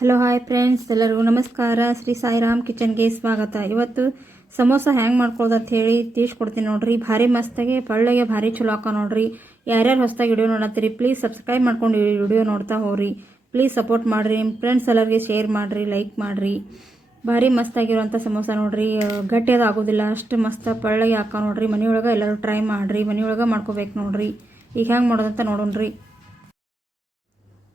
Hello hi friends ಎಲ್ಲರಿಗೂ ನಮಸ್ಕಾರ. ಶ್ರೀ ಸಾಯಿರಾಮ್ ಕಿಚನ್ಗೆ ಸ್ವಾಗತ. ಇವತ್ತು ಸಮೋಸ ಹ್ಯಾಂಗೆ ಮಾಡ್ಕೊಳ್ಳೋದು ಅಂತ ಹೇಳಿ ತಿಳಿಸ್ಕೊಡ್ತೀನಿ ನೋಡ್ರಿ. ಭಾರಿ ಮಸ್ತಾಗೆ, ಪಳ್ಳೆಗೆ ಭಾರಿ ಚಲೋ ಹಾಕೋ ನೋಡ್ರಿ. ಯಾರ್ಯಾರು ಹೊಸ್ದಾಗಿ ವಿಡಿಯೋ ನೋಡತ್ತೀರಿ ಪ್ಲೀಸ್ ಸಬ್ಸ್ಕ್ರೈಬ್ ಮಾಡ್ಕೊಂಡು ವಿಡಿಯೋ ನೋಡ್ತಾ ಹೋಗ್ರಿ. ಪ್ಲೀಸ್ ಸಪೋರ್ಟ್ ಮಾಡಿರಿ. ನಿಮ್ಮ ಫ್ರೆಂಡ್ಸ್ ಎಲ್ಲರಿಗೆ ಶೇರ್ ಮಾಡಿರಿ ಲೈಕ್ ಮಾಡಿರಿ. ಭಾರಿ ಮಸ್ತಾಗಿರುವಂಥ ಸಮೋಸ ನೋಡ್ರಿ. ಗಟ್ಟಿಯದು ಆಗೋದಿಲ್ಲ. ಅಷ್ಟು ಮಸ್ತ ಪಳ್ಳಗೆ ಹಾಕೋ ನೋಡ್ರಿ. ಮನೆಯೊಳಗೆ ಎಲ್ಲರೂ ಟ್ರೈ ಮಾಡಿರಿ. ಮನೆಯೊಳಗೆ ಮಾಡ್ಕೋಬೇಕು ನೋಡ್ರಿ. ಈಗ ಹ್ಯಾಂಗೆ ಮಾಡೋದಂತ ನೋಡೋಣ್ರಿ.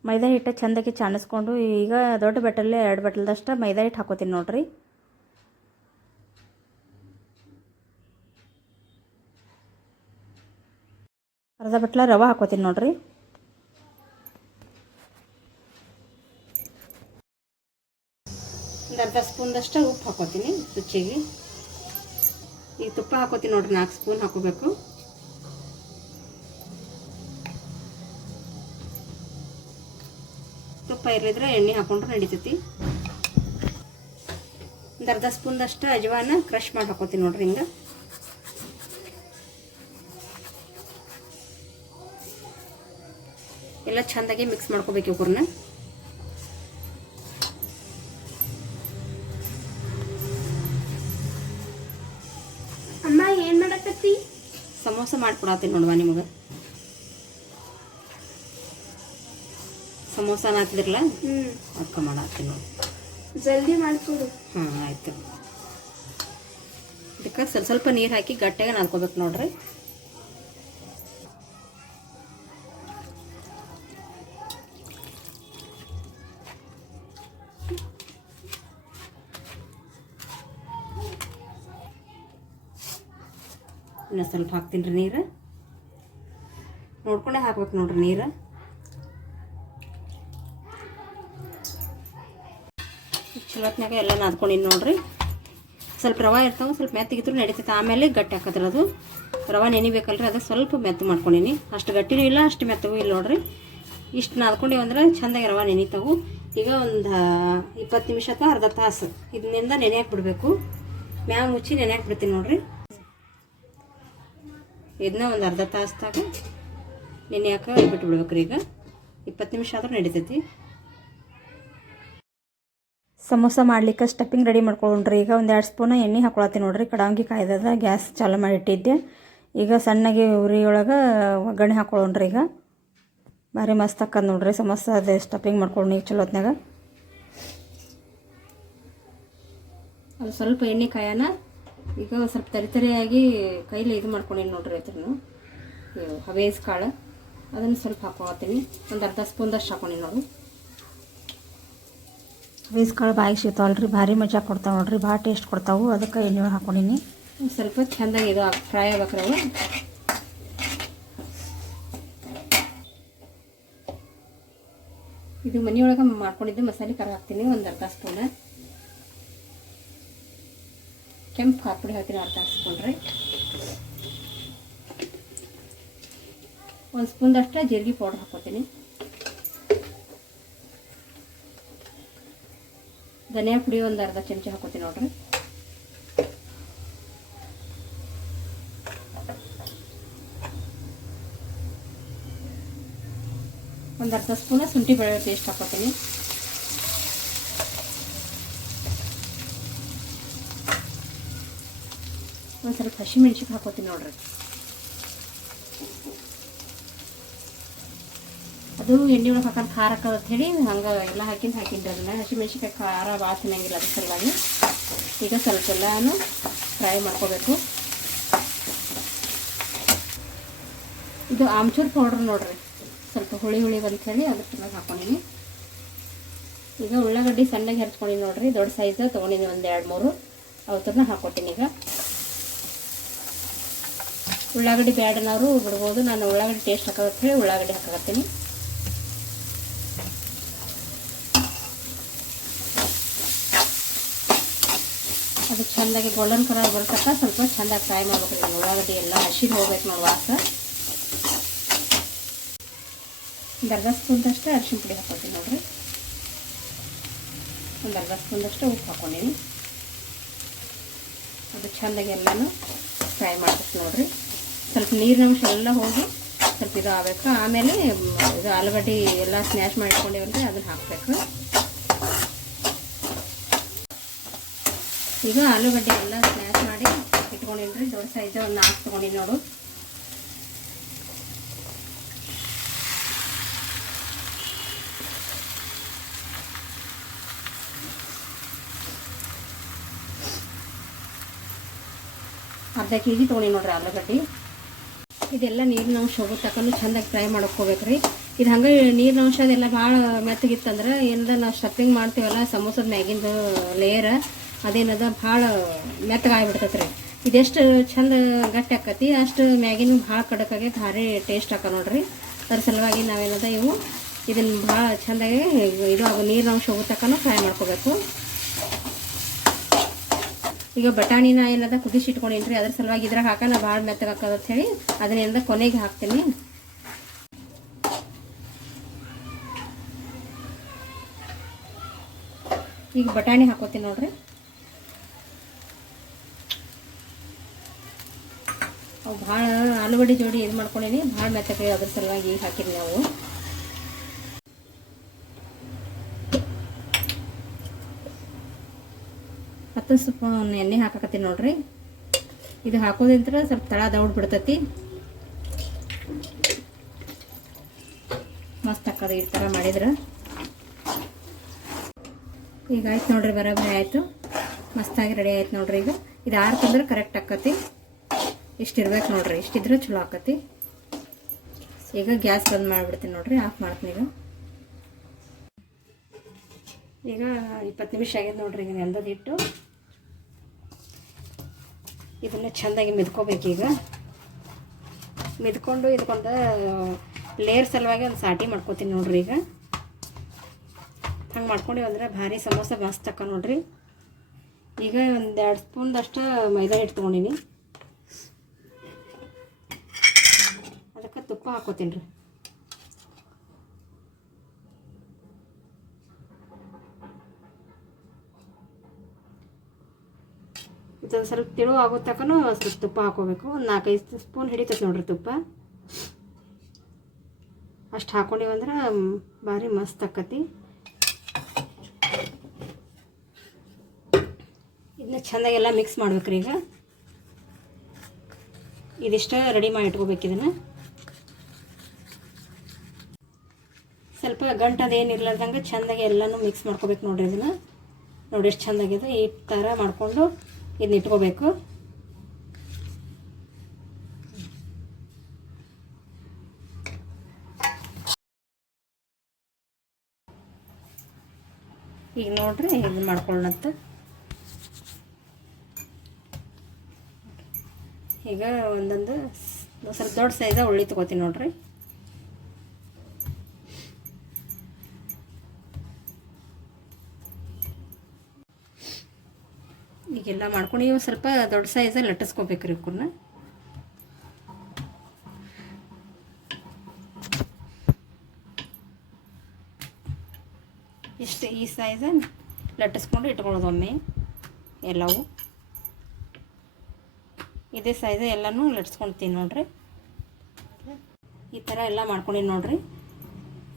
ಮೈದಾ ಹಿಟ್ಟು ಚಂದಕ್ಕೆ ಚಾಣಿಸ್ಕೊಂಡು ಈಗ ದೊಡ್ಡ ಬಟ್ಟಲಲ್ಲಿ ಎರಡು ಬಟ್ಟಲ್ದಷ್ಟು ಮೈದಾ ಹಿಟ್ಟು ಹಾಕೋತೀನಿ ನೋಡ್ರಿ. ಅರ್ಧ ಬಟ್ಲ ರವೆ ಹಾಕೋತೀನಿ ನೋಡ್ರಿ. ಒಂದು ಅರ್ಧ ಸ್ಪೂನ್ದಷ್ಟು ಉಪ್ಪು ಹಾಕೋತೀನಿ ರುಚಿಗೆ. ಈಗ ತುಪ್ಪ ಹಾಕೋತೀನಿ ನೋಡ್ರಿ, ನಾಲ್ಕು ಸ್ಪೂನ್ ಹಾಕೋಬೇಕು. ತುಪ್ಪ ಇರಲಿದ್ರೆ ಎಣ್ಣೆ ಹಾಕೊಂಡ್ರೆ ನಡೀತೈತಿ. ಒಂದು ಅರ್ಧ ಸ್ಪೂನ್ದಷ್ಟು ಅಜವಾನ ಕ್ರಷ್ ಮಾಡಿ ಹಾಕೋತೀನಿ ನೋಡ್ರಿ ಹಿಂಗೆ. ಎಲ್ಲ ಚೆಂದಾಗಿ ಮಿಕ್ಸ್ ಮಾಡ್ಕೋಬೇಕು ಇವ್ರನ್ನ ಅಮ್ಮ ಏನು ಮಾಡಕತ್ತಿ? ಸಮೋಸ ಮಾಡ್ಕೊಡತ್ತೀನಿ ನೋಡುವ ನಿಮಗೆ. ಸಮೋಸನ ಹಾಕಿದ್ರಲ್ಲ? ಹ್ಮ್. ಅದಕ್ಕೆ ಮಾಡತ್ತೀನಿ ನೋಡಿ. ಜಲ್ದಿ ಮಾಡ್ಕೊಡು. ಹಾಂ ಆಯಿತು. ಇದಕ್ಕೆ ಸ್ವಲ್ಪ ಸ್ವಲ್ಪ ನೀರು ಹಾಕಿ ಗಟ್ಟಿಗೆ ನಾದ್ಕೋಬೇಕು ನೋಡ್ರಿ. ಇನ್ನು ಸ್ವಲ್ಪ ಹಾಕ್ತೀನಿ ರೀ ನೀರು. ನೋಡ್ಕೊಂಡೆ ಹಾಕ್ಬೇಕು ನೋಡ್ರಿ ನೀರು. ಚಲೋತ್ನಾಗ ಎಲ್ಲ ನಾದ್ಕೊಂಡಿನಿ ನೋಡ್ರಿ. ಸ್ವಲ್ಪ ರವೆ ಇರ್ತಾವೆ, ಸ್ವಲ್ಪ ಮೆತ್ತಗಿದ್ರು ನಡೀತೈತೆ. ಆಮೇಲೆ ಗಟ್ಟಿ ಹಾಕದ್ರ ಅದು. ರವೆ ನೆನಿಬೇಕಲ್ರಿ ಅದಕ್ಕೆ ಸ್ವಲ್ಪ ಮೆತ್ತು ಮಾಡ್ಕೊಂಡಿನಿ. ಅಷ್ಟು ಗಟ್ಟಿನೂ ಇಲ್ಲ, ಅಷ್ಟು ಮೆತ್ತಗೂ ಇಲ್ಲ ನೋಡ್ರಿ. ಇಷ್ಟು ನಾದ್ಕೊಂಡಿವಿ ಅಂದ್ರೆ ಚೆಂದಾಗಿ ರವೆ ನೆನಿತಾವು. ಈಗ ಒಂದು ಇಪ್ಪತ್ತು ನಿಮಿಷ ಅಥವಾ ಅರ್ಧ ತಾಸು ಇದನ್ನಿಂದ ನೆನೆ ಬಿಡಬೇಕು. ಮ್ಯಾಗ ಮುಚ್ಚಿ ನೆನೆ ಬಿಡ್ತೀನಿ ನೋಡ್ರಿ. ಇದನ್ನ ಒಂದು ಅರ್ಧ ತಾಸ್ದಾಗ ಹಾಕಿ ಬಿಟ್ಟು ಬಿಡ್ಬೇಕ್ರಿ ಈಗ. ಇಪ್ಪತ್ತು ನಿಮಿಷ ಆದರೂ ನಡೀತೈತಿ. ಸಮೋಸ ಮಾಡ್ಲಿಕ್ಕೆ ಸ್ಟಫಿಂಗ್ ರೆಡಿ ಮಾಡ್ಕೊಂಡ್ರಿ. ಈಗ ಒಂದು ಎರಡು ಸ್ಪೂನ ಎಣ್ಣೆ ಹಾಕೊಳತ್ತೀನಿ ನೋಡ್ರಿ. ಕಡಾಂಗಿ ಕಾಯ್ದದ, ಗ್ಯಾಸ್ ಚಾಲು ಮಾಡಿಟ್ಟಿದ್ದೆ ಈಗ ಸಣ್ಣಗೆ ಉರಿಯೊಳಗೆ ಒಗ್ಗರಣೆ ಹಾಕೊಳ್ಳೋಣ್ರಿ ಈಗ. ಭಾರಿ ಮಸ್ತ್ ಹಾಕದ್ ನೋಡ್ರಿ ಸಮೋಸ ಅದೇ ಸ್ಟಫಿಂಗ್ ಮಾಡ್ಕೊಂಡು ಈಗ ಚಲೋ ಹೊತ್ನಾಗ ಅದು ಸ್ವಲ್ಪ ಎಣ್ಣೆ ಕಾಯನ, ಈಗ ಸ್ವಲ್ಪ ತರಿ ತರಿಯಾಗಿ ಕೈಲಿ ಇದು ಮಾಡ್ಕೊಂಡಿನಿ ನೋಡ್ರಿ ಅದನ್ನು ಹವೇಸ್ ಕಾಳು. ಅದನ್ನು ಸ್ವಲ್ಪ ಹಾಕೊಳತ್ತೀನಿ. ಒಂದು ಅರ್ಧ ಸ್ಪೂನ್ದಷ್ಟು ಹಾಕೊಂಡಿನಿ ನೋಡಿ. ಬೇಸ್ ಕಾಳು ಬಾಯಿಗೆ ಸಿಗ್ತಾವಲ್ರಿ, ಭಾರಿ ಮಜಾ ಕೊಡ್ತಾವೆ ನೋಡ್ರಿ ಭಾಳ ಟೇಸ್ಟ್ ಕೊಡ್ತಾವೆ. ಅದಕ್ಕೆ ಎಣ್ಣೆ ಹಾಕೊಂಡಿನಿ. ಸ್ವಲ್ಪ ಚೆಂದಾಗಿ ಇದು ಫ್ರೈ ಆಗ್ಬೇಕ್ರಿ ಅವು. ಇದು ಮನೆಯೊಳಗೆ ಮಾಡ್ಕೊಂಡಿದ್ದು ಮಸಾಲೆ ಖಾರ ಹಾಕ್ತೀನಿ, ಒಂದು ಅರ್ಧ ಸ್ಪೂನ ಕೆಂಪು ಖಾರ ಹಾಕ್ತೀನಿ, ಅರ್ಧ ಸ್ಪೂನ್ ರೀ. ಒಂದು ಸ್ಪೂನ್ದಷ್ಟು ಜೀರಿಗೆ ಪೌಡ್ರ್ ಹಾಕೋತೀನಿ ಧನಿಯಾ ಪುಡಿ ಒಂದು ಅರ್ಧ ಚಮಚ ಹಾಕೋತೀನಿ ನೋಡ್ರಿ. ಒಂದು ಅರ್ಧ ಸ್ಪೂನ್ ಶುಂಠಿ ಬೆಳ್ಳುಳ್ಳಿ ಪೇಸ್ಟ್ ಹಾಕೋತೀನಿ. ಒಂದು ಸ್ವಲ್ಪ ಹಸಿಮೆಣ್ಸಿಗೆ ಹಾಕೋತೀನಿ ನೋಡ್ರಿ. ಅದು ಎಣ್ಣೆ ಒಳಗೆ ಹಾಕೋದು ಹೇಳಿ ಹಂಗೆ ಎಲ್ಲ ಹಾಕಿಂದು ಹಾಕಿದ್ದೆ ಅದನ್ನ ಹಸಿಮೆಣ್ಸಿಕಾಯಿ ಖಾರ ಭಾಳ ತಿನ್ನಂಗಿಲ್ಲ ಅದ್ರ ಸಲುವಾಗಿ. ಈಗ ಸ್ವಲ್ಪ ಎಲ್ಲಾನು ಫ್ರೈ ಮಾಡ್ಕೋಬೇಕು. ಇದು ಆಮ್ಚೂರ್ ಪೌಡ್ರ್ ನೋಡ್ರಿ, ಸ್ವಲ್ಪ ಹುಳಿ ಹುಳಿ ಹೇಳಿ ಅದ್ರ ಸಲುವಾಗಿ ಹಾಕೊಂಡಿನಿ. ಈಗ ಉಳ್ಳಾಗಡ್ಡಿ ಸಣ್ಣಗೆ ಹೆರ್ಚ್ಕೊಂಡಿನಿ ನೋಡ್ರಿ, ದೊಡ್ಡ ಸೈಜ್ ತೊಗೊಂಡಿನಿ ಒಂದು ಎರಡು ಮೂರು. ಅವತ್ತನ್ನ ಹಾಕೊಟ್ಟಿನಿ ಈಗ. ಉಳ್ಳಾಗಡ್ಡಿ ಬ್ಯಾಡನವರು ಬಿಡ್ಬೋದು, ನಾನು ಉಳ್ಳಾಗಡ್ಡಿ ಟೇಸ್ಟ್ ಹಾಕೋದು ಹೇಳಿ ಉಳ್ಳಾಗಡ್ಡಿ ಹಾಕತ್ತೀನಿ ಅದು ಚೆಂದಾಗಿ ಗೋಲ್ಡನ್ ಕಲರ್ ಬರ್ತಕ್ಕ ಸ್ವಲ್ಪ ಚೆಂದಾಗಿ ಫ್ರೈ ಮಾಡ್ಬೇಕು ಉಳ್ಳಾಗಡ್ಡಿ ಎಲ್ಲ ಹಸಿದು ಹೋಗ್ಬೇಕು ನೋಡಿ ವಾಸ. ಒಂದು ಅರ್ಧ ಸ್ಪೂನ್ದಷ್ಟು ಅರಿಶಿನ ಪುಡಿ ಹಾಕೊಳ್ತೀನಿ ನೋಡಿರಿ. ಒಂದು ಅರ್ಧ ಸ್ಪೂನ್ದಷ್ಟು ಉಪ್ಪು ಹಾಕೊಂಡೀನಿ. ಅದು ಚೆಂದಾಗಿ ಎಲ್ಲನೂ ಫ್ರೈ ಮಾಡ್ಬೇಕು ನೋಡಿರಿ. ಸ್ವಲ್ಪ ನೀರಿನ ಅಂಶ ಎಲ್ಲ ಹೋಗಿ ಸ್ವಲ್ಪ ಇದು ಆಗಬೇಕು. ಆಮೇಲೆ ಇದು ಆಲೂಗಡ್ಡೆ ಎಲ್ಲ ಸ್ನ್ಯಾಶ್ ಮಾಡಿಟ್ಕೊಂಡಿವಲ್ರಿ ಅದನ್ನು ಹಾಕಬೇಕು. ಈಗ ಆಲೂಗಡ್ಡೆ ಎಲ್ಲ ಸ್ಮ್ಯಾಶ್ ಮಾಡಿ ಇಟ್ಕೊಂಡಿನ್ರಿ. ದೊಡ್ಡ ಸೈಜ್ ಒಂದು ನಾಲ್ಕು ತೊಗೊಂಡಿನಿ ನೋಡು. ಅರ್ಧ ಕೆ ಜಿ ತೊಗೊಂಡಿ ನೋಡ್ರಿ ಆಲೂಗಡ್ಡೆ. ಇದೆಲ್ಲ ನೀರಿನ ಅಂಶ ಹೋಗೋ ತಕೊಂಡು ಚೆಂದಾಗಿ ಫ್ರೈ ಮಾಡ್ಕೋಬೇಕ್ರಿ. ಇದು ಹಂಗೆ ನೀರಿನ ಅಂಶ ಅದೆಲ್ಲ ಭಾಳ ಮೆತ್ತಗಿತ್ತಂದ್ರೆ ಏನಾರ ನಾವು ಸ್ಟಫಿಂಗ್ ಮಾಡ್ತೀವಲ್ಲ, ಸಮೋಸದ ಮ್ಯಾಗಿಂದು ಲೇಯರ್ ಅದೇನದ ಭಾಳ ಮೆತ್ತಗಾಗ್ಬಿಡ್ತೈತೆ ರೀ ಇದೆಷ್ಟು ಚಂದ ಗಟ್ಟಿ ಆಕತಿ, ಅಷ್ಟು ಮ್ಯಾಗಿನೂ ಭಾಳ ಕಡಕಾಗಿ ಭಾರಿ ಟೇಸ್ಟ್ ಹಾಕ ನೋಡ್ರಿ. ಅದ್ರ ಸಲುವಾಗಿ ನಾವೇನದ ಇವು ಇದನ್ನು ಭಾಳ ಚೆಂದಾಗಿ ಇದು ಆಗೋ ನೀರಿನ ಅಂಶ ಹೋಗೋ ತಕ್ಕನು ಫ್ರೈ ಮಾಡ್ಕೋಬೇಕು. ಈಗ ಬಟಾಣಿನ ಏನದ ಕುದಿಸಿ ಇಟ್ಕೊಂಡಿನ್ರಿ, ಅದ್ರ ಸಲುವಾಗಿ ಇದ್ರಾಗ ಹಾಕೋಣ ಭಾಳ ಮೆತ್ತಗೆ ಅಂತ ಹೇಳಿ ಅದನ್ನೆಲ್ಲ ಕೊನೆಗೆ ಹಾಕ್ತೀನಿ. ಈಗ ಬಟಾಣಿ ಹಾಕೋತೀನಿ ನೋಡ್ರಿ. ಅವು ಭಾಳ ಆಲೂಗಡ್ಡೆ ಜೋಡಿ ಇದು ಮಾಡ್ಕೊಂಡೀನಿ. ಭಾಳ ಮೆತ್ತಗೆ ಅದ್ರ ಸಲುವಾಗಿ ಹಾಕಿದ್ವಿ ನಾವು. ಮತ್ತೆ ಸ್ವಲ್ಪ ಎಣ್ಣೆ ಹಾಕಕತ್ತೀನಿ ನೋಡ್ರಿ. ಇದು ಹಾಕೋದಿಂತ್ರ ಸ್ವಲ್ಪ ತಳ ದೌಡ್ ಬಿಡ್ತತಿ. ಮಸ್ತ್ ಹಾಕೋದು ಈ ಥರ ಮಾಡಿದ್ರೆ. ಈಗ ಆಯ್ತು ನೋಡ್ರಿ ಬರೋಬ್ಬರಿ ಆಯಿತು. ಮಸ್ತಾಗಿ ರೆಡಿ ಆಯ್ತು ನೋಡ್ರಿ ಈಗ. ಇದು ಆರ್ತಂದ್ರೆ ಕರೆಕ್ಟ್ ಆಕತಿ. ಇಷ್ಟು ಇರ್ಬೇಕು ನೋಡ್ರಿ. ಇಷ್ಟಿದ್ರೆ ಚಲೋ ಆಕತಿ. ಈಗ ಗ್ಯಾಸ್ ಬಂದ್ ಮಾಡಿಬಿಡ್ತೀನಿ ನೋಡ್ರಿ. ಆಫ್ ಮಾಡ್ತೀನಿ ಈಗ. ಈಗ ಇಪ್ಪತ್ತು ನಿಮಿಷ ಆಗ್ಯದ ನೋಡ್ರಿ ಈಗ ನೆಲ್ದದ ಹಿಟ್ಟು. ಇದನ್ನು ಚೆಂದಾಗಿ ಈಗ. ಮಿದ್ಕೊಂಡು ಇದಕ್ಕೊಂದು ಲೇಯರ್ ಸಲುವಾಗಿ ಒಂದು ಸಾಟಿ ಮಾಡ್ಕೋತೀನಿ ನೋಡ್ರಿ ಈಗ. ಹಂಗೆ ಮಾಡ್ಕೊಂಡಿವಿ ಅಂದ್ರೆ ಭಾರಿ ಸಮೋಸ ಮಸ್ತ್ ನೋಡ್ರಿ. ಈಗ ಒಂದು ಎರಡು ಸ್ಪೂನ್ದಷ್ಟು ಮೈದಾ ಹಿಟ್ಟು ತೊಗೊಂಡಿನಿ. ಅದಕ್ಕೆ ತುಪ್ಪ ಹಾಕೋತೀನಿ ರೀ. ಇದೊಂದು ಸ್ವಲ್ಪ ತಿಳು ಆಗೋ ತನಕನೂ ಸ್ವಲ್ಪ ತುಪ್ಪ ಹಾಕೋಬೇಕು. ಒಂದು ನಾಲ್ಕೈದು ಸ್ಪೂನ್ ಹಿಡಿತೈತೆ ನೋಡ್ರಿ ತುಪ್ಪ. ಅಷ್ಟು ಹಾಕೊಂಡಿವಂದ್ರೆ ಭಾರಿ ಮಸ್ತ್ ಆಕತಿ. ಇದನ್ನ ಚೆಂದಾಗೆಲ್ಲ ಮಿಕ್ಸ್ ಮಾಡ್ಬೇಕ್ರಿ ಈಗ ಇದಿಷ್ಟು ರೆಡಿ ಮಾಡಿ ಇಟ್ಕೋಬೇಕು ಇದನ್ನು. ಸ್ವಲ್ಪ ಗಂಟದ ಏನು ಇರ್ಲಾರ್ದಂಗೆ ಚೆಂದಾಗಿ ಎಲ್ಲನೂ ಮಿಕ್ಸ್ ಮಾಡ್ಕೋಬೇಕು ನೋಡ್ರಿ ಇದನ್ನು. ನೋಡಿ ಎಷ್ಟು ಚೆಂದಾಗಿದೆ. ಈ ಥರ ಮಾಡಿಕೊಂಡು ಇದನ್ನ ಇಟ್ಕೋಬೇಕು. ಈಗ ನೋಡ್ರಿ ಇದನ್ನ ಮಾಡ್ಕೊಳ್ಳೋಣಂತ ಈಗ ಒಂದೊಂದು ಸ್ವಲ್ಪ ದೊಡ್ಡ ಸೈಜ ಉಳ್ಳಿ ತಗೋತೀನಿ ನೋಡ್ರಿ. ಈಗೆಲ್ಲ ಮಾಡ್ಕೊಂಡು ಇವು ಸ್ವಲ್ಪ ದೊಡ್ಡ ಸೈಜ ಲಟ್ಟಿಸ್ಕೋಬೇಕ್ರಿ ಕೂಡ ಇಷ್ಟು ಈ ಸೈಜ ಲಟ್ಟಿಸ್ಕೊಂಡು ಇಟ್ಕೊಳ್ಳೋದು ಒಮ್ಮೆ, ಎಲ್ಲವೂ. ಇದೇ ಸೈಜ್ ಎಲ್ಲನೂ ಲಟ್ಸ್ಕೊಳ್ತೀನಿ ನೋಡ್ರಿ. ಈ ಥರ ಎಲ್ಲ ಮಾಡ್ಕೊಂಡಿನಿ ನೋಡ್ರಿ.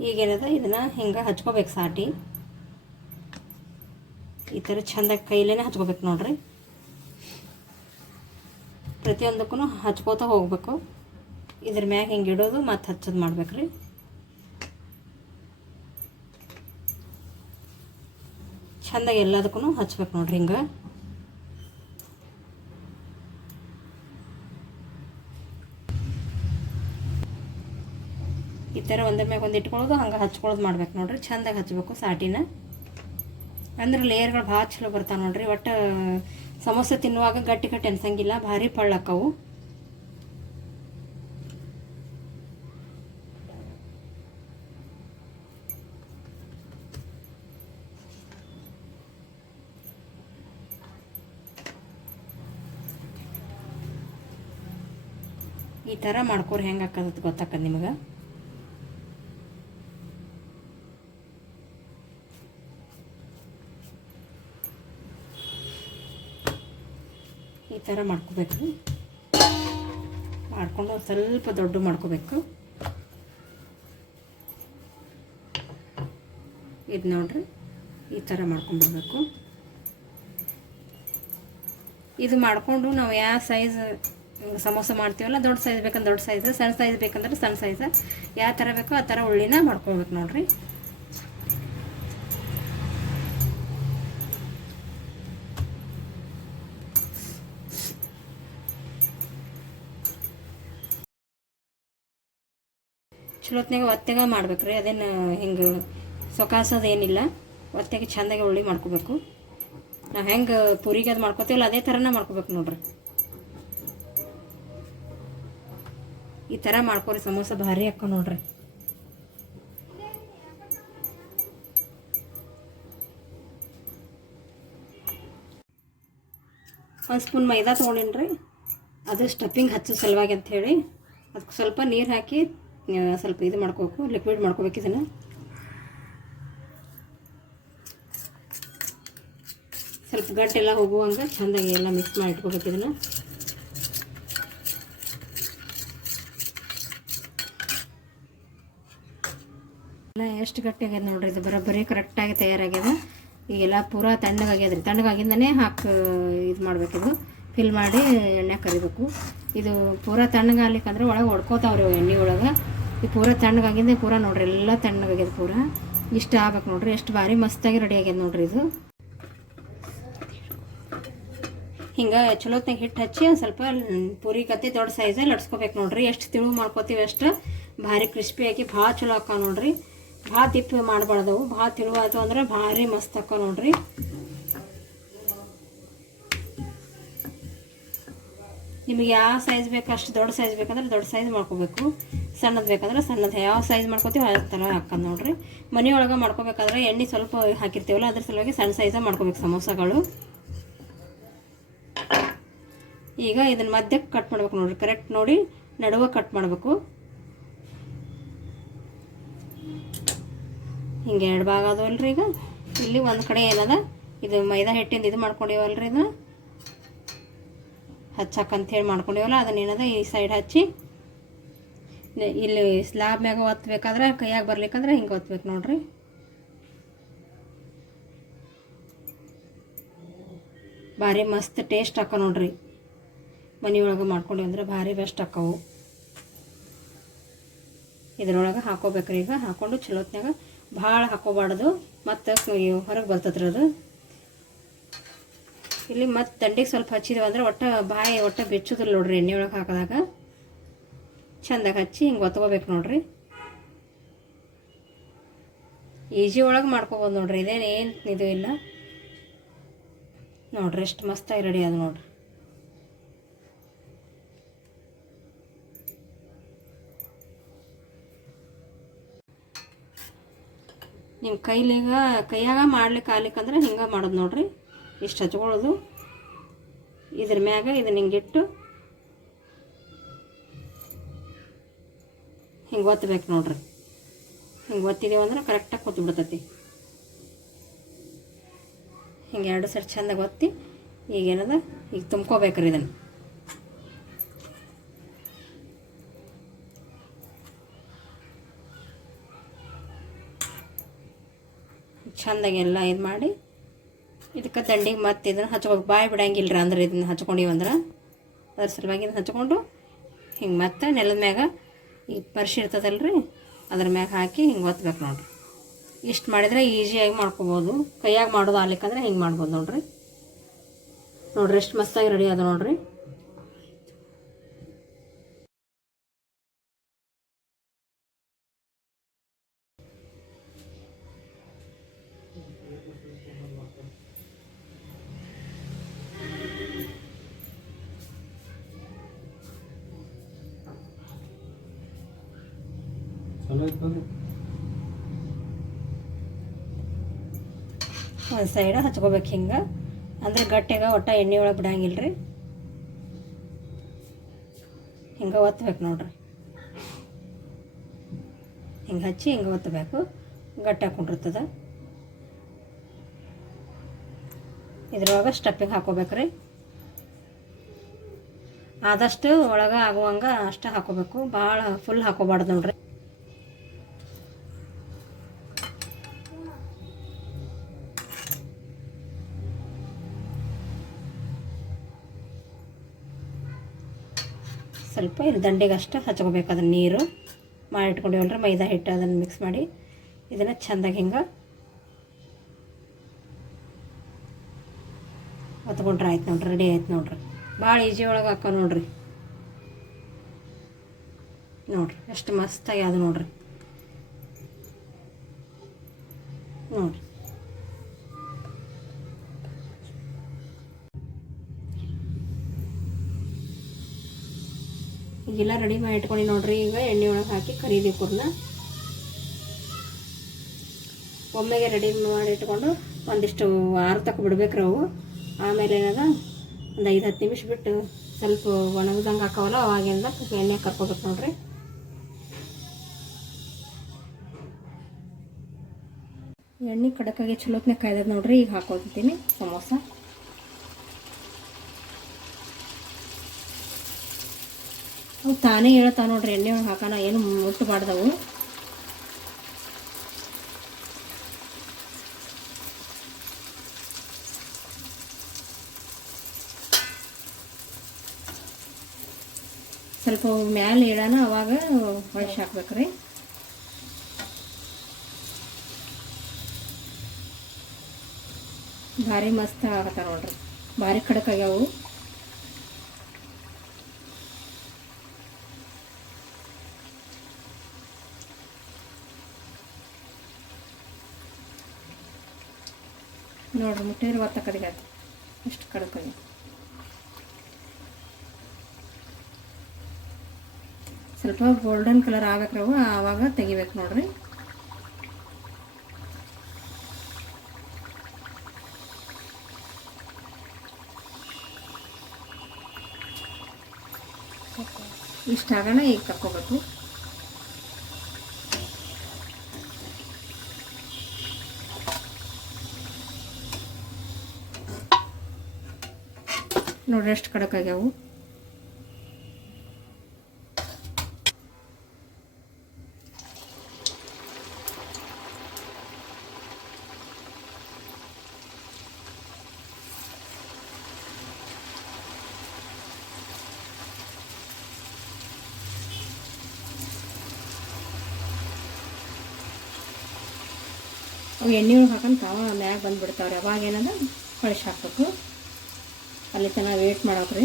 ಈಗೇನದ, ಇದನ್ನು ಹಿಂಗೆ ಹಚ್ಕೋಬೇಕು ಸಾಟಿ. ಈ ಥರ ಚೆಂದಾಗಿ ಕೈಲೇ ಹಚ್ಕೋಬೇಕು ನೋಡ್ರಿ. ಪ್ರತಿಯೊಂದಕ್ಕೂ ಹಚ್ಕೋತಾ ಹೋಗ್ಬೇಕು. ಇದ್ರ ಮ್ಯಾಗ ಹಿಂಗೆ ಇಡೋದು ಮತ್ತು ಹಚ್ಚೋದು ಮಾಡ್ಬೇಕು ರೀ ಚೆಂದಾಗಿ ಎಲ್ಲದಕ್ಕೂ ಹಚ್ಬೇಕು ನೋಡ್ರಿ ಹಿಂಗೆ. ಈ ಥರ ಒಂದೇ ಮ್ಯಾಗ ಒಂದು ಇಟ್ಕೊಳ್ಳೋದು, ಹಂಗೆ ಹಚ್ಕೊಳ್ಳೋದು ಮಾಡ್ಬೇಕು ನೋಡ್ರಿ. ಚೆಂದಾಗಿ ಹಚ್ಬೇಕು ಸಾಟಿನ. ಅಂದ್ರೆ ಲೇಯರ್ಗಳು ಭಾಳ ಚಲೋ ಬರ್ತಾವೆ ನೋಡ್ರಿ. ಒಟ್ಟು, ಸಮೋಸೆ ತಿನ್ನುವಾಗ ಗಟ್ಟಿ ಗಟ್ಟಿ ಅನ್ಸಂಗಿಲ್ಲ, ಭಾರಿ ಪಳ್ಳಕ್ಕವು. ಈ ಥರ ಮಾಡ್ಕೋರಿ ಹೆಂಗೆ ಹಾಕೋದ್ ಗೊತ್ತಾಕದ್ ನಿಮಗೆ ಈ ಥರ ಮಾಡ್ಕೋಬೇಕು. ಮಾಡಿಕೊಂಡು ಸ್ವಲ್ಪ ದೊಡ್ಡ ಮಾಡ್ಕೋಬೇಕು. ಇದು ನೋಡ್ರಿ, ಈ ಥರ ಮಾಡ್ಕೊಂಡ್ಬಿಡ್ಬೇಕು ಇದು ಮಾಡಿಕೊಂಡು ನಾವು ಯಾವ ಸೈಜ್ ಸಮೋಸ ಮಾಡ್ತೀವಲ್ಲ, ದೊಡ್ಡ ಸೈಜ್ ಬೇಕಂದ್ರೆ ದೊಡ್ಡ ಸೈಜ್ ಸಣ್ಣ ಸೈಜ್ ಬೇಕಂದ್ರೆ ಸಣ್ಣ ಸೈಜ್. ಯಾವ ಥರ ಬೇಕೋ ಆ ಥರ ಉಳ್ಳಿನ ಮಾಡ್ಕೊಬೇಕು ನೋಡ್ರಿ. ಚಲೋತ್ನಾಗ ಒತ್ತೆಗ ಮಾಡ್ಬೇಕು ರೀ ಅದೇನು ಹಿಂಗೆ ಸೊಕಾಸೋದೇನಿಲ್ಲ ಒತ್ತೆಗೆ ಚಂದಾಗಿ ಉಳ್ಳಿ ಮಾಡ್ಕೋಬೇಕು. ನಾವು ಹೆಂಗೆ ಪುರಿಗೆ ಅದು ಮಾಡ್ಕೋತೀವಲ್ಲ, ಅದೇ ಥರನೇ ಮಾಡ್ಕೋಬೇಕು ನೋಡ್ರಿ. ಈ ಥರ ಮಾಡ್ಕೊರಿ, ಸಮೋಸ ಭಾರಿ ಹಾಕೋ ನೋಡ್ರಿ. ಒಂದು ಸ್ಪೂನ್ ಮೈದಾ ತೊಗೊಂಡಿನ್ರಿ, ಅದು ಸ್ಟಫಿಂಗ್ ಹಚ್ಚೋ ಸಲುವಾಗಿ ಅಂತ ಹೇಳಿ ಅದಕ್ಕೆ ಸ್ವಲ್ಪ ನೀರು ಹಾಕಿ ಸ್ವಲ್ಪ ಇದು ಮಾಡ್ಕೋಬೇಕು ಲಿಕ್ವಿಡ್ ಮಾಡ್ಕೋಬೇಕು ಇದನ್ನು. ಸ್ವಲ್ಪ ಗಟ್ಟೆಲ್ಲ ಹೋಗುವಂಗೆ ಚೆಂದಾಗಿ ಎಲ್ಲ ಮಿಕ್ಸ್ ಮಾಡಿ ಇಟ್ಕೋಬೇಕು ಇದನ್ನು. ಎಲ್ಲ ಎಷ್ಟು ಗಟ್ಟಿ ಆಗ್ಯದ ನೋಡ್ರಿ, ಇದು ಬರೋಬ್ಬರಿ ಕರೆಕ್ಟಾಗಿ ತಯಾರಾಗ್ಯದ. ಈಗೆಲ್ಲ ಪೂರಾ ತಣ್ಣಗಾಗ್ಯದ ರೀ ತಣ್ಣಗಾಗಿಂದನೇ ಹಾಕಿ ಇದು ಮಾಡ್ಬೇಕಿದು ಫಿಲ್ ಮಾಡಿ ಎಣ್ಣೆ ಕರಿಬೇಕು. ಇದು ಪೂರಾ ತಣ್ಣಗಾಗ್ಲಿಕ್ಕಂದ್ರೆ ಒಳಗೆ ಹೊಡ್ಕೋತಾವ್ರಿ ಎಣ್ಣೆ ಒಳಗೆ. ಈ ಪೂರ ತಣ್ಣಗಾಗಿಂದ ಪೂರ ನೋಡ್ರಿ, ಎಲ್ಲ ತಣ್ಣಗಾಗ್ಯದ ಪೂರ. ಇಷ್ಟ ಆಗ್ಬೇಕು ನೋಡ್ರಿ, ಎಷ್ಟು ಭಾರಿ ಮಸ್ತಾಗಿ ರೆಡಿ ಆಗ್ಯದ ನೋಡ್ರಿ ಇದು. ಹಿಂಗೆ ಚಲೋತ್ನಾಗ ಹಿಟ್ಟು ಹಚ್ಚಿ ಒಂದು ಸ್ವಲ್ಪ ಪೂರಿ ಕತ್ತಿ ದೊಡ್ಡ ಸೈಜಲ್ಲಿ ಲಟ್ಸ್ಕೋಬೇಕು ನೋಡ್ರಿ. ಎಷ್ಟು ತಿಳು ಮಾಡ್ಕೋತೀವಿ ಅಷ್ಟು ಭಾರಿ ಕ್ರಿಸ್ಪಿ ಆಗಿ ಭಾಳ ಚಲೋ ಅಕ್ಕ ನೋಡ್ರಿ. ಭಾಳ ತಿಪ್ಪು ಮಾಡಬಾರ್ದವು, ಭಾಳ ತಿಳು ಆಯ್ತು ಅಂದ್ರೆ ಭಾರಿ ಮಸ್ತ್ ಅಕ್ಕ ನೋಡ್ರಿ. ನಿಮಗೆ ಯಾವ ಸೈಜ್ ಬೇಕು, ಅಷ್ಟು ದೊಡ್ಡ ಸೈಜ್ ಬೇಕಂದ್ರೆ ದೊಡ್ಡ ಸೈಜ್ ಮಾಡ್ಕೋಬೇಕು. ಸಣ್ಣದು ಬೇಕಂದ್ರೆ ಸಣ್ಣದು, ಯಾವ ಸೈಜ್ ಮಾಡ್ಕೋತೀವಿ ಆ ಥರ ಹಾಕೋದು ನೋಡ್ರಿ. ಮನೆಯೊಳಗೆ ಮಾಡ್ಕೋಬೇಕಾದ್ರೆ ಎಣ್ಣೆ ಸ್ವಲ್ಪ ಹಾಕಿರ್ತೀವಲ್ಲ, ಅದ್ರ ಸಲುವಾಗಿ ಸಣ್ಣ ಸೈಜ ಮಾಡ್ಕೋಬೇಕು ಸಮೋಸಗಳು. ಈಗ ಇದನ್ನ ಮಧ್ಯಕ್ಕೆ ಕಟ್ ಮಾಡ್ಬೇಕು ನೋಡ್ರಿ ಕರೆಕ್ಟ್ ನೋಡಿ ನಡುವೆ ಕಟ್ ಮಾಡಬೇಕು. ಹಿಂಗೆ ಎರಡು ಭಾಗ ಅಲ್ರಿ ಈಗ. ಇಲ್ಲಿ ಒಂದು ಕಡೆ ಏನದ? ಇದು ಮೈದಾ ಹಿಟ್ಟಿಂದ ಇದು ಮಾಡ್ಕೊಂಡಿವಲ್ರಿ ಇದು ಹಚ್ಚಕ್ಕಂತ ಹೇಳಿ ಮಾಡ್ಕೊಂಡಿವಲ್ಲ, ಅದನ್ನ ಏನದ, ಈ ಸೈಡ್ ಹಚ್ಚಿ ಇಲ್ಲಿ ಸ್ಲಾಬ್ ಮ್ಯಾಗ ಒತ್ತಬೇಕಾದ್ರೆ ಕೈಯಾಗ ಬರ್ಲಿಕ್ಕಂದ್ರೆ ಹಿಂಗೆ ಒತ್ತಬೇಕು ನೋಡ್ರಿ. ಭಾರಿ ಮಸ್ತ್ ಟೇಸ್ಟ್ ಅಕ್ಕ ನೋಡ್ರಿ. ಮನೆಯೊಳಗೆ ಮಾಡ್ಕೊಂಡ್ವಿ ಅಂದ್ರೆ ಭಾರಿ ಬೆಸ್ಟ್ ಹಾಕವು ಇದ್ರೊಳಗೆ ಹಾಕೋಬೇಕ್ರಿ ಈಗ. ಹಾಕೊಂಡು ಚಲೋತ್ನಾಗ ಭಾಳ ಹಾಕೋಬಾರ್ದು. ಮತ್ತು ಹೊರಗೆ ಬರ್ತದ್ರಿ ಅದು. ಇಲ್ಲಿ ಮತ್ತೆ ದಂಡಿಗೆ ಸ್ವಲ್ಪ ಹಚ್ಚಿದೇವು ಅಂದ್ರೆ ಒಟ್ಟು ಬಾಯಿ ಒಟ್ಟು ಬೆಚ್ಚುದಿಲ್ಲ ನೋಡ್ರಿ ಎಣ್ಣೆ ಒಳಗೆ ಹಾಕಿದಾಗ. ಚಂದಾಗಿ ಹಚ್ಚಿ ಹಿಂಗೆ ಒತ್ಕೋಬೇಕು ನೋಡ್ರಿ. ಈಜಿ ಒಳಗೆ ಮಾಡ್ಕೋಬೋದು ನೋಡ್ರಿ ಇದೇನು ಏನು ಇದು ಇಲ್ಲ. ನೋಡ್ರಿ ಎಷ್ಟು ಮಸ್ತಾಗಿ ರೆಡಿ ಅದು ನೋಡ್ರಿ. ನಿಮ್ಮ ಕೈಲಿಗ, ಕೈಯಾಗ ಮಾಡ್ಲಿಕ್ಕೆ ಆಗ್ಲಿಕ್ಕಂದ್ರೆ ಹಿಂಗೆ ಮಾಡೋದು ನೋಡ್ರಿ. ಇಷ್ಟು ಹಚ್ಕೊಳ್ಳೋದು ಇದ್ರ ಮ್ಯಾಗ ಇದನ್ನ ಹಿಂಗಿಟ್ಟು ಹಿಂಗೆ ಒತ್ತಬೇಕು ನೋಡ್ರಿ. ಹಿಂಗೆ ಒತ್ತಿದೇವಂದ್ರೆ ಕರೆಕ್ಟಾಗಿ ಕೂತು ಬಿಡ್ತೈತಿ. ಹಿಂಗೆ ಎರಡು ಸರಿ ಚಂದಾಗಿ ಒತ್ತಿ ಈಗೇನದ ಈಗ ತುಂಬ್ಕೋಬೇಕ್ರಿ ಇದನ್ನು. ಚಂದಾಗಿ ಎಲ್ಲ ಇದು ಮಾಡಿ ಇದಕ್ಕೆ ದಂಡಿಗೆ ಮತ್ತೆ ಇದನ್ನು ಹಚ್ಕೋಬೇಕು. ಬಾಯಿ ಬಿಡಂಗಿಲ್ಲ ಅಂದ್ರೆ ಇದನ್ನು ಹಚ್ಕೊಂಡಿವಿ ಅಂದ್ರೆ. ಸಲುವಾಗಿ ಇದನ್ನು ಹಚ್ಕೊಂಡು ಹಿಂಗೆ ಮತ್ತೆ ನೆಲದ ಮ್ಯಾಗ ಈ ಪರ್ಶಿ ಇರ್ತದಲ್ರಿ, ಅದ್ರ ಮ್ಯಾಗ ಹಾಕಿ ಹಿಂಗೆ ಒತ್ತಬೇಕು ನೋಡ್ರಿ. ಇಷ್ಟು ಮಾಡಿದರೆ ಈಸಿಯಾಗಿ ಮಾಡ್ಕೊಬೋದು. ಕೈಯಾಗಿ ಮಾಡೋದು ಆಗ್ಲಿಕ್ಕಂದ್ರೆ ಹಿಂಗೆ ಮಾಡ್ಬೋದು ನೋಡ್ರಿ. ನೋಡ್ರಿ ಎಷ್ಟು ಮಸ್ತಾಗಿ ರೆಡಿ ಅದ ನೋಡ್ರಿ. ಒಂದು ಸೈಡ ಹಚ್ಕೋಬೇಕು ಹಿಂಗೆ. ಅಂದರೆ ಗಟ್ಟಿಗೆ ಒಟ್ಟು ಎಣ್ಣೆ ಒಳಗೆ ಬಿಡಂಗಿಲ್ಲ ರೀ ಹಿಂಗೆ ಒತ್ತಬೇಕು ನೋಡ್ರಿ. ಹಿಂಗೆ ಹಚ್ಚಿ ಹಿಂಗೆ ಒತ್ತಬೇಕು ಗಟ್ಟಿ ಹಾಕೊಂಡಿರ್ತದೆ ಇದ್ರೊಳಗೆ ಸ್ಟಪ್ಪಿಗೆ ಹಾಕೋಬೇಕ್ರಿ. ಆದಷ್ಟು ಒಳಗೆ ಆಗುವಂಗೆ ಅಷ್ಟೇ ಹಾಕೋಬೇಕು. ಭಾಳ ಫುಲ್ ಹಾಕೋಬಾರ್ದು ನೋಡ್ರಿ. ಸ್ವಲ್ಪ ಇದು ದಂಡೆಗೆ ಅಷ್ಟು ಹಚ್ಕೋಬೇಕು. ಅದನ್ನು ನೀರು ಮಾಡಿಟ್ಕೊಂಡಿವಲ್ರಿ ಮೈದಾ ಹಿಟ್ಟು ಅದನ್ನು ಮಿಕ್ಸ್ ಮಾಡಿ. ಇದನ್ನು ಚೆಂದಾಗಿ ಹಿಂಗೆ ಹೊತ್ಕೊಂಡ್ರೆ ಆಯ್ತು ನೋಡ್ರಿ ರೆಡಿ ಆಯ್ತು ನೋಡ್ರಿ. ಭಾಳ ಈಜಿ ಒಳಗೆ ಹಾಕೋ ನೋಡ್ರಿ. ನೋಡ್ರಿ, ಎಷ್ಟು ಮಸ್ತಾಗಿ ಅದು ನೋಡ್ರಿ. ನೋಡ್ರಿ. ಈಗೆಲ್ಲ ರೆಡಿ ಮಾಡಿ ಇಟ್ಕೊಂಡು ನೋಡ್ರಿ. ಈಗ ಎಣ್ಣೆ ಒಳಗೆ ಹಾಕಿ ಕರೀದಿ ಕೂರ್ನ ಒಮ್ಮೆಗೆ ರೆಡಿ ಮಾಡಿ ಇಟ್ಕೊಂಡು ಒಂದಿಷ್ಟು ಆರು ತಕ್ಕ ಬಿಡ್ಬೇಕ್ರಿ ಅವು. ಆಮೇಲೆ ಏನದ ಒಂದು ಐದು ಹತ್ತು ನಿಮಿಷ ಬಿಟ್ಟು ಸ್ವಲ್ಪ ಒಣಗದಂಗೆ ಹಾಕವಲ್ಲ, ಅವಾಗಿಂದ ಎಣ್ಣೆ ಕರ್ಕೋಬೇಕು ನೋಡ್ರಿ. ಎಣ್ಣೆ ಕಡಕಾಗಿ ಚಲೋತ್ನೆ ಕಾಯ್ದದ ನೋಡ್ರಿ. ಈಗ ಹಾಕೋತೀನಿ ಸಮೋಸ. ಅವು ತಾನೇ ಹೇಳ್ತಾವೆ ನೋಡ್ರಿ, ಎಣ್ಣೆ ಒಳಗೆ ಹಾಕೋಣ ಏನು ಮುಟ್ಟಬಾರ್ದವು. ಸ್ವಲ್ಪ ಮ್ಯಾಲೆ ಇಡೋಣ ಅವಾಗ ಹೊಳ್ಸಿ ಹಾಕ್ಬೇಕ್ರಿ. ಭಾರಿ ಮಸ್ತ್ ಆಗತ್ತ ನೋಡ್ರಿ, ಭಾರಿ ಖಡಕ್ ಆಗ್ಯಾವು. ನೋಡ್ರಿ, ಮುಟ್ಟಿದ್ರೆ ಗೊತ್ತಾಕದಿಗ ಎಷ್ಟು ಖಡಕ್ ಆಗ್ಯಾವ ಸ್ವಲ್ಪ ಗೋಲ್ಡನ್ ಕಲರ್ ಆಗಕ್ರವು ಆವಾಗ ತೆಗಿಬೇಕು ನೋಡ್ರಿ. ಇಷ್ಟ ಆಗೋಣ ಈಗ ತಕ್ಕೋಬೇಕು ನೋಡ್ರಿ ಎಷ್ಟು ಕಡಕ್ ಆಗ್ಯಾವು. ಅವು ಎಣ್ಣೆ ಒಳಗೆ ಹಾಕೊಂಡು ತಾವ ಮ್ಯಾಗ ಬಂದುಬಿಡ್ತಾವ್ರಿ. ಅವಾಗ ಏನದ ಕಳಿಸಿ ಹಾಕ್ಬೇಕು. ಅಲ್ಲಿ ಚೆನ್ನಾಗಿ ವೇಟ್ ಮಾಡೋಕ್ರಿ.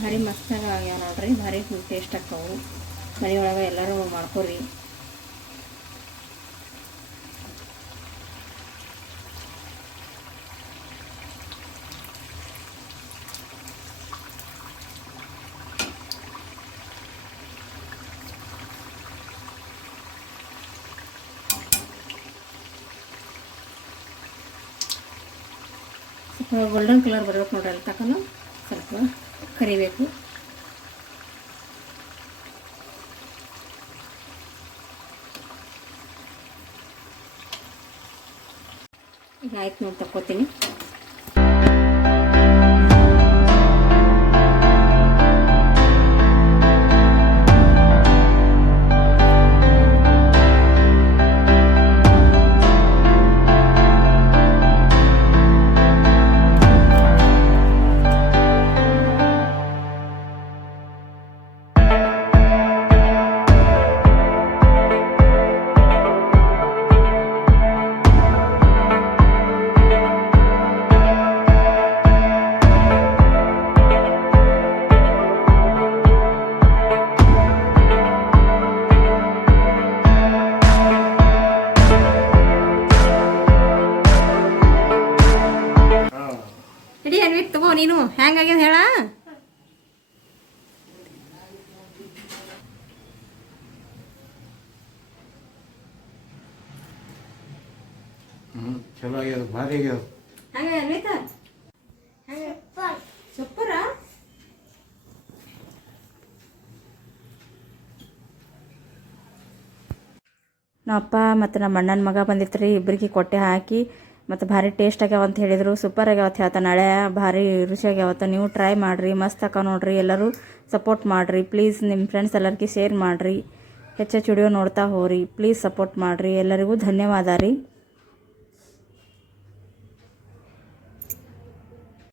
ಭಾರಿ ಮಸ್ತಾಗ ಆಗ್ಯಾವ ನೋಡ್ರಿ ಭಾರಿ ಟೇಸ್ಟ್ ಆಗ್ತಾವೆ. ಮನೆಯೊಳಗೆ ಎಲ್ಲರೂ ಮಾಡ್ಕೊರಿ. ಗೋಲ್ಡನ್ ಕಲರ್ ಬರ್ಬೇಕು ನೋಡ್ರಿ ಅಲ್ಲಿ ಸ್ವಲ್ಪ ಕರಿಬೇಕು. ಈಗ ಆಯ್ತು ನೋಡಿ ತಕ್ಕೋತೀನಿ. ಹ್ಞೂ ಚಲೋ ಆಗ್ಯದ ಭಾರಿ ಆಗ್ಯದ ಹಂಗ ಅನ್ವಿತ? ಸೂಪರ ನಮ್ಮ ಅಪ್ಪ ಮತ್ತು ನಮ್ಮ ಅಣ್ಣನ ಮಗ ಬಂದಿತ್ತು ರೀ ಇಬ್ಬರಿಗೆ ಕೊಟ್ಟೆ ಹಾಕಿ ಮತ್ತು ಭಾರಿ ಟೇಸ್ಟ್ ಆಗ್ಯಾವ ಅಂತ ಹೇಳಿದರು. ಸೂಪರ್ ಆಗ್ಯಾವತ್ತು ಹೇಳ್ತಾ ನಾಳೆ ಭಾರಿ ರುಚಿ ಆಗ್ಯಾವತ್ತ ನೀವು ಟ್ರೈ ಮಾಡಿರಿ ಮಸ್ತ್ ಅಕ್ಕ ನೋಡ್ರಿ ಎಲ್ಲರೂ ಸಪೋರ್ಟ್ ಮಾಡಿರಿ ಪ್ಲೀಸ್ ನಿಮ್ಮ ಫ್ರೆಂಡ್ಸ್ ಎಲ್ಲರಿಗೆ ಶೇರ್ ಮಾಡಿರಿ ಹೆಚ್ಚೆಚ್ಚು ವಿಡಿಯೋ ನೋಡ್ತಾ ಹೋರಿ ಪ್ಲೀಸ್ ಸಪೋರ್ಟ್ ಮಾಡಿರಿ ಎಲ್ಲರಿಗೂ ಧನ್ಯವಾದ ರೀ.